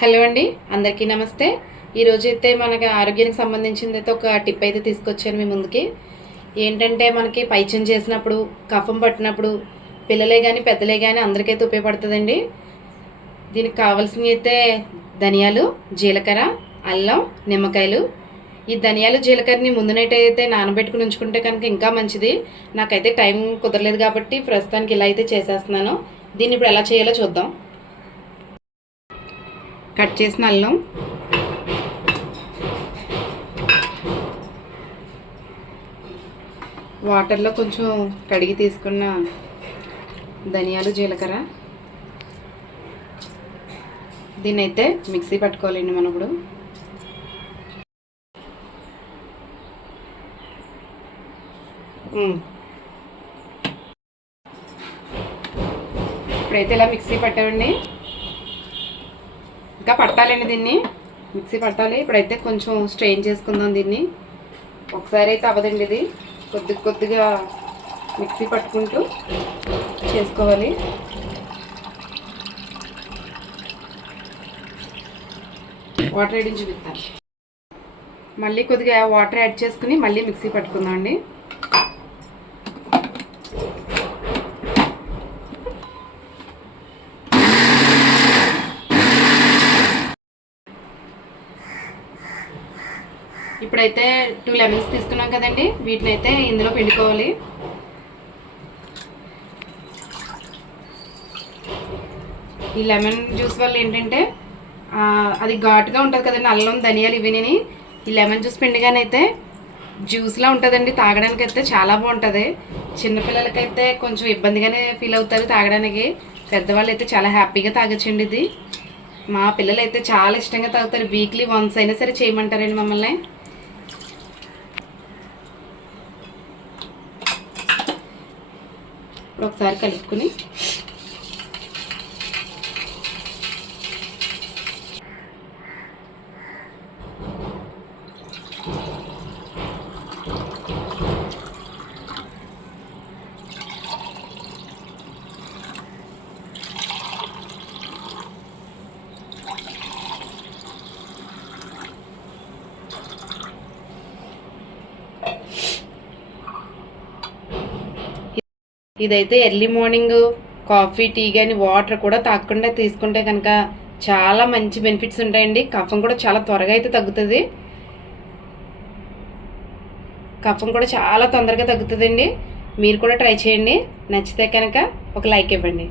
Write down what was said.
Hello అండి, అందరికీ నమస్తే. ఈరోజు అయితే మనకి ఆరోగ్యానికి సంబంధించింది అయితే ఒక టిప్ అయితే తీసుకొచ్చాను మీ ముందుకి. ఏంటంటే మనకి పైత్యం చేసినప్పుడు, కఫం పట్టినప్పుడు పిల్లలే కానీ పెద్దలే కానీ అందరికైతే ఉపయోగపడుతుందండి. దీనికి కావాల్సినవి అయితే ధనియాలు, జీలకర్ర, అల్లం, నిమ్మకాయలు. ఈ ధనియాలు జీలకర్రని ముందు నైట్ అయితే నానబెట్టుకుని ఉంచుకుంటే కనుక ఇంకా మంచిది. నాకైతే టైం కుదరలేదు కాబట్టి ప్రస్తుతానికి ఇలా అయితే చేసేస్తున్నాను. దీన్ని ఇప్పుడు ఎలా చేయాలో చూద్దాం. కట్ చేసిన అల్లం, వాటర్లో కొంచెం కడిగి తీసుకున్న ధనియాలు, జీలకర్ర. దీన్ని అయితే మిక్సీ పట్టుకోవాలండి మనం ఇప్పుడు. ఇప్పుడైతే ఇలా మిక్సీ పట్టామండి. ఇంకా పట్టాలండి, దీన్ని మిక్సీ పట్టాలి. ఇప్పుడైతే కొంచెం స్ట్రెయిన్ చేసుకుందాం దీన్ని. ఒకసారి అయితే అవ్వదండి, ఇది కొద్ది కొద్దిగా మిక్సీ పట్టుకుంటూ చేసుకోవాలి. వాటర్ వేయడం చూపిస్తాను. మళ్ళీ కొద్దిగా వాటర్ యాడ్ చేసుకుని మళ్ళీ మిక్సీ పట్టుకుందాం అండి. ఇప్పుడైతే 2 లెమన్స్ తీసుకున్నాం కదండి, వీటిని అయితే ఇందులో పిండుకోవాలి. ఈ లెమన్ జ్యూస్ వల్ల ఏంటంటే అది ఘాటుగా ఉంటుంది కదండి, అల్లం, ధనియాలు ఇవిని. ఈ లెమన్ జ్యూస్ పిండిగానైతే జ్యూస్లా ఉంటుందండి, తాగడానికి అయితే చాలా బాగుంటుంది. చిన్నపిల్లలకైతే కొంచెం ఇబ్బందిగానే ఫీల్ అవుతారు తాగడానికి, పెద్దవాళ్ళు అయితే చాలా హ్యాపీగా తాగొచ్చండి ఇది. మా పిల్లలు అయితే చాలా ఇష్టంగా తాగుతారు. వీక్లీ వన్స్ అయినా సరే చేయమంటారండి మమ్మల్ని. ఒకసారి కలుపుకుని ఇదైతే ఎర్లీ మార్నింగ్ కాఫీ, టీ కానీ వాటర్ కూడా తాగకుండా తీసుకుంటే కనుక చాలా మంచి బెనిఫిట్స్ ఉంటాయండి. కఫం కూడా చాలా త్వరగా అయితే తగ్గుతుంది. కఫం కూడా చాలా తొందరగా తగ్గుతుందండి. మీరు కూడా ట్రై చేయండి. నచ్చితే కనుక ఒక లైక్ ఇవ్వండి.